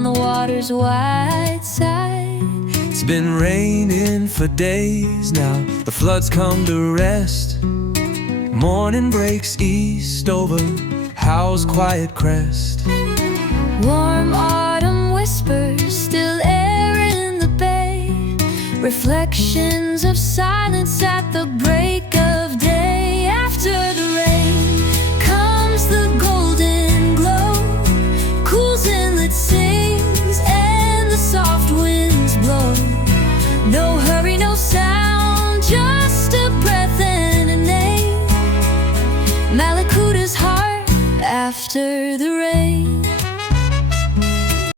on the water's wide side. It's been raining for days now, the floods come to rest. Morning breaks east over Howe's quiet crest. Warm autumn whispers, still air in the bay, reflections of silence at the break of day. After the rain comes the golden glow, cools Inlet sings and the soft winds blow. No hurry, no sound, just a breath and a name. Mallacoota's heart after the rain.